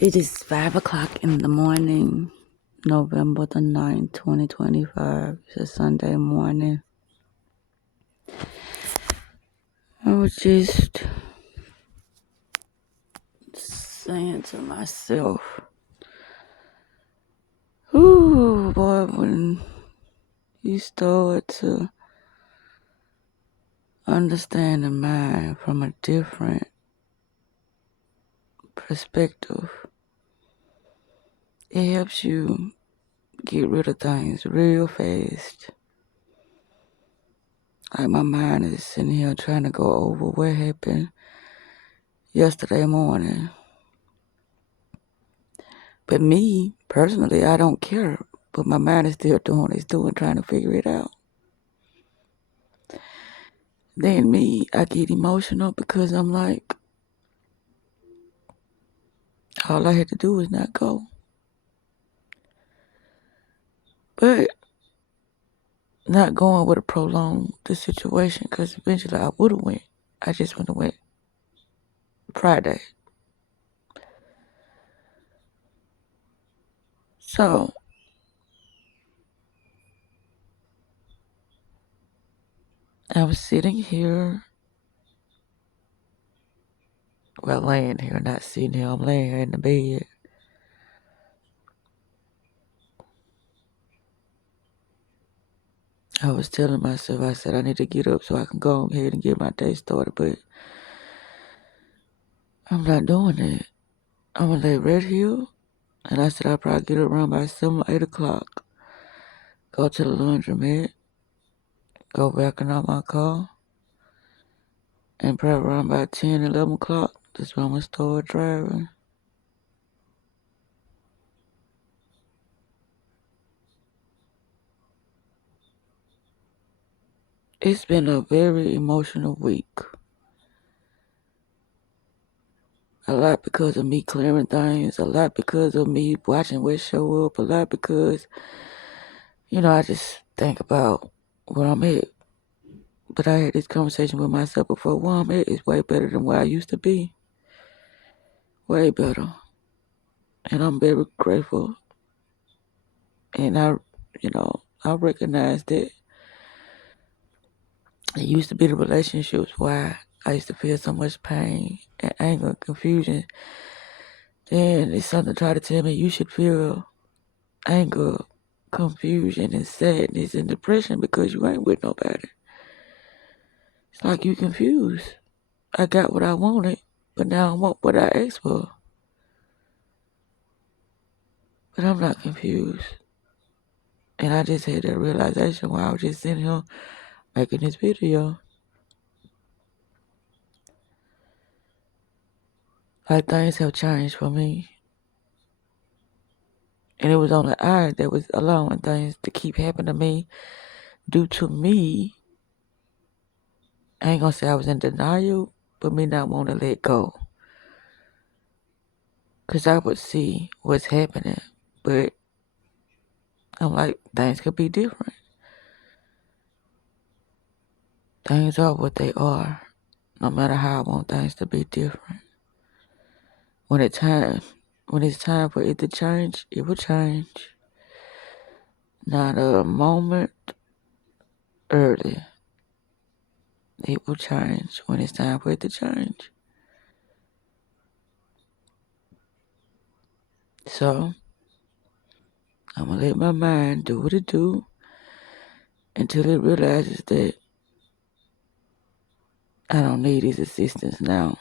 It is 5 o'clock in the morning, November the 9th, 2025. It's a Sunday morning. I was just saying to myself, ooh, boy, when you start to understand the mind from a different perspective, it helps you get rid of things real fast. Like my mind is sitting here trying to go over what happened yesterday morning. But me, personally, I don't care. But my mind is still doing what it's doing, trying to figure it out. Then me, I get emotional because I'm like, all I had to do was not go. But not going would have prolonged the situation because eventually I would have went. I just wouldn't have went Friday. So I was sitting here, well, laying here, not sitting here. I'm laying here in the bed. I was telling myself, I said, I need to get up so I can go ahead and get my day started, but I'm not doing it. I'm going to lay right here, and I said I'll probably get up around by 7 or 8 o'clock, go to the laundromat, go back in out my car, and probably around by 10, 11 o'clock, that's when I'm going to start driving. It's been a very emotional week. A lot because of me clearing things, a lot because of me watching what show up, a lot because, I just think about where I'm at. But I had this conversation with myself before. Where I'm at is way better than where I used to be. Way better. And I'm very grateful. And I recognize that it used to be the relationships why I used to feel so much pain and anger and confusion. Then it's something to try to tell me you should feel anger, confusion, and sadness and depression because you ain't with nobody. It's like you confused. I got what I wanted, but now I want what I asked for. But I'm not confused. And I just had that realization while I was just sitting here making this video. Like things have changed for me. And it was only I that was allowing things to keep happening to me due to me. I ain't gonna say I was in denial, but me not wanting to let go. Because I would see what's happening. But I'm like, things could be different. Things are what they are, no matter how I want things to be different. When it's time for it to change, it will change. Not a moment early. It will change when it's time for it to change. So, I'm going to let my mind do what it do until it realizes that I don't need his assistance now.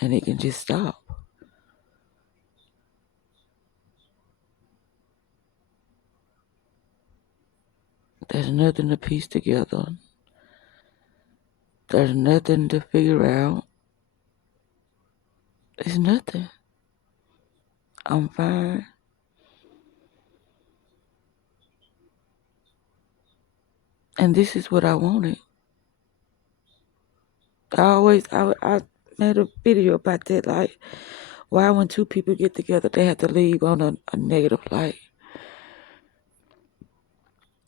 And it can just stop. There's nothing to piece together. There's nothing to figure out. It's nothing. I'm fine. And this is what I wanted. I made a video about that, like, why when two people get together, they have to leave on a negative light.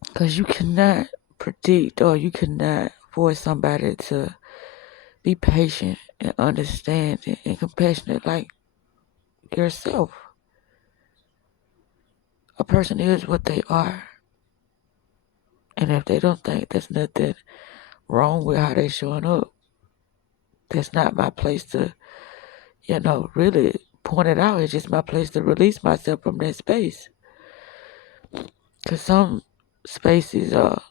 Because you cannot predict or you cannot force somebody to be patient and understanding and compassionate like yourself. A person is what they are. And if they don't think there's nothing wrong with how they showing up, that's not my place to, really point it out. It's just my place to release myself from that space. Because some spaces are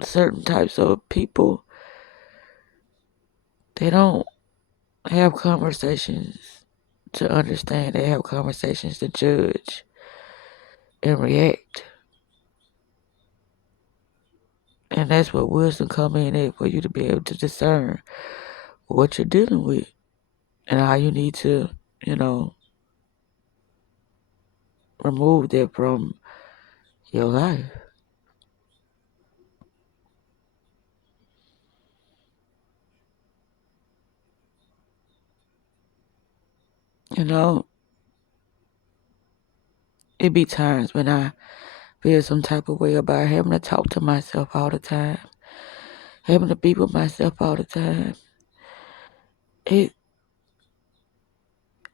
certain types of people, they don't have conversations to understand. They have conversations to judge and react. And that's what wisdom come in at, for you to be able to discern what you're dealing with and how you need to, remove that from your life. You know, it be times when I feel some type of way about having to talk to myself all the time, having to be with myself all the time.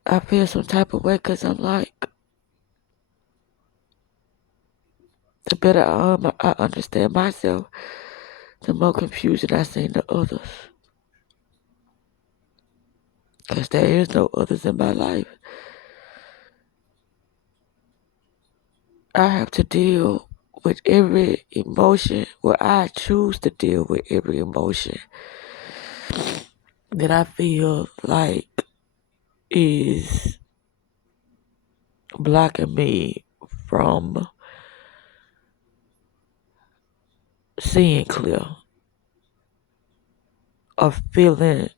I feel some type of way because I'm like, the better I understand myself, the more confusion I see in the others. Because there is no others in my life. I have to deal with every emotion, I choose to deal with every emotion that I feel like is blocking me from seeing clear or feeling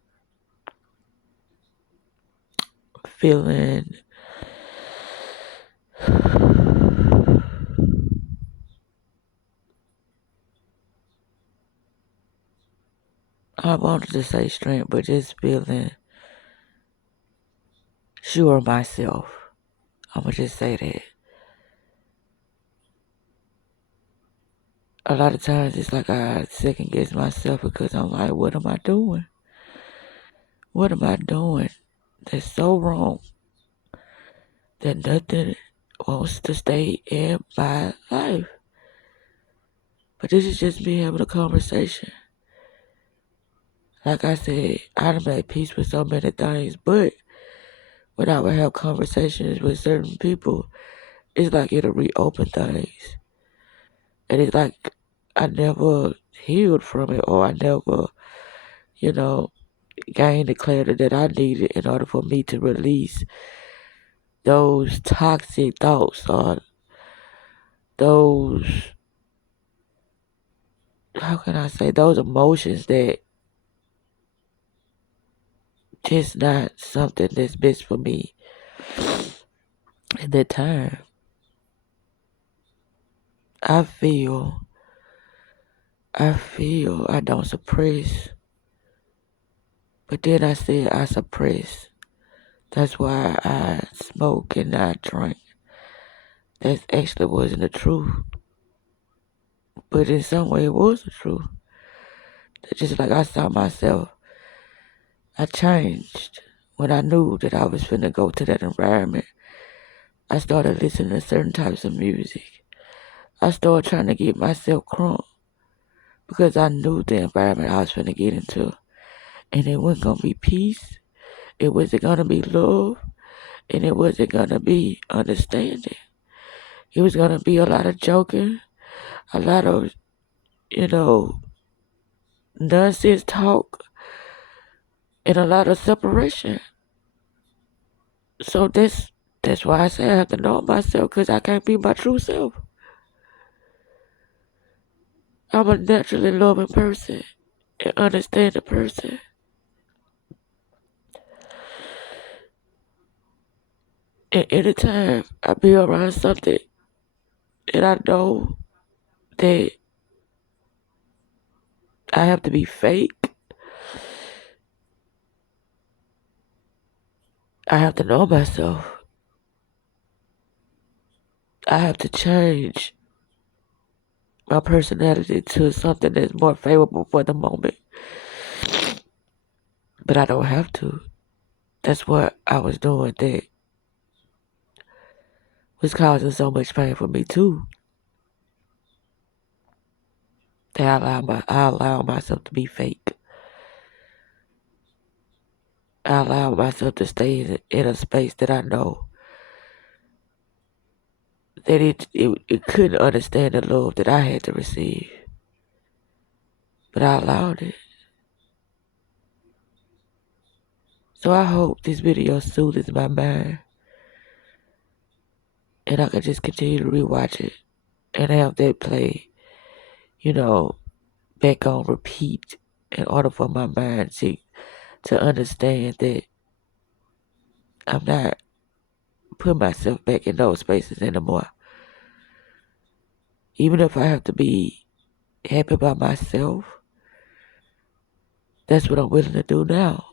I wanted to say strength, but just feeling sure of myself. I'm gonna just say that. A lot of times it's like I second guess myself because I'm like, what am I doing? What am I doing that's so wrong that nothing wants to stay in my life? But this is just me having a conversation. Like I said, I done made peace with so many things, but when I would have conversations with certain people, it's like it'll reopen things. And it's like I never healed from it, or I never, you know, gained the clarity that I needed in order for me to release those toxic thoughts or those, how can I say, those emotions that just not something that's best for me at that time. I feel I don't suppress, but then I said I suppress. That's why I smoke and I drink. That actually wasn't the truth, but in some way it was the truth. Just like I saw myself, I changed when I knew that I was finna go to that environment. I started listening to certain types of music. I started trying to get myself crunk because I knew the environment I was finna get into. And it wasn't gonna be peace. It wasn't gonna be love. And it wasn't gonna be understanding. It was gonna be a lot of joking, a lot of, you know, nonsense talk, and a lot of separation. So that's why I say I have to know myself, because I can't be my true self. I'm a naturally loving person and understanding person. And anytime I be around something and I know that I have to be fake, I have to know myself. I have to change my personality to something that's more favorable for the moment. But I don't have to. that's what I was doing that was causing so much pain for me too. That I allowed myself to be fake. I allowed myself to stay in a space that I know that it couldn't understand the love that I had to receive. But I allowed it. So I hope this video soothes my mind and I can just continue to rewatch it and have that play, you know, back on repeat in order for my mind to understand that I'm not putting myself back in those spaces anymore. Even if I have to be happy by myself, that's what I'm willing to do now.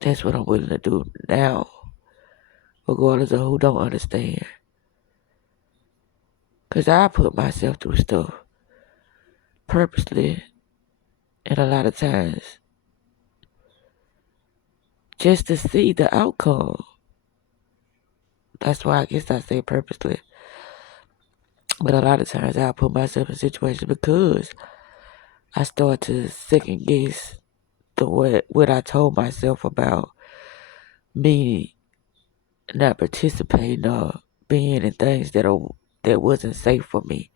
That's what I'm willing to do now, regardless of who don't understand. Because I put myself through stuff purposely and a lot of times just to see the outcome. That's why I guess I say purposely. But a lot of times I put myself in situations because I start to second guess what I told myself about me not participating or being in things that wasn't safe for me.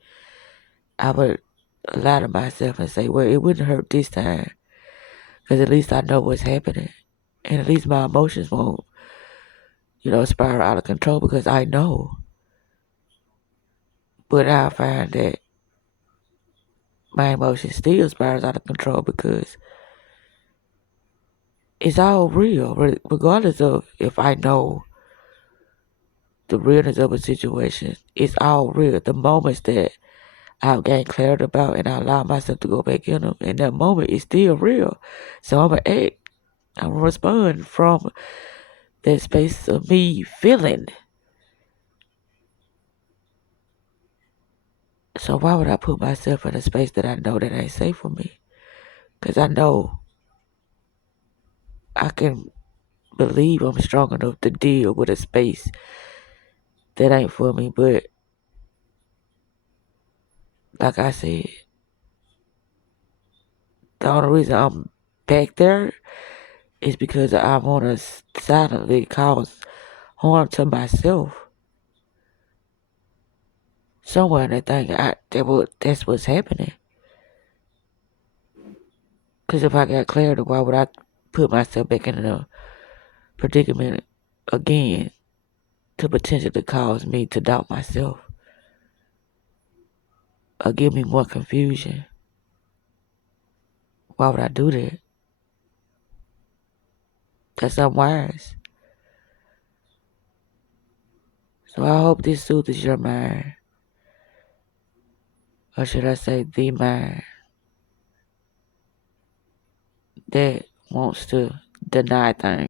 I would lie to myself and say, well, it wouldn't hurt this time because at least I know what's happening. And at least my emotions won't, spiral out of control because I know. But I find that my emotions still spirals out of control because it's all real, regardless of if I know the realness of a situation. It's all real. The moments that I've gained clarity about and I allow myself to go back in them, and that moment is still real. So I'm going to act, I'm going to respond from that space of me feeling. So why would I put myself in a space that I know that ain't safe for me? Because I know I can believe I'm strong enough to deal with a space that ain't for me. But like I said, the only reason I'm back there is because I want to silently cause harm to myself. Somewhere in that thing, that's what's happening. Because if I got clarity, why would I put myself back in a predicament again to potentially cause me to doubt myself or give me more confusion? Why would I do that? That's unwise. So I hope this soothes your mind. Or should I say the mind that wants to deny things.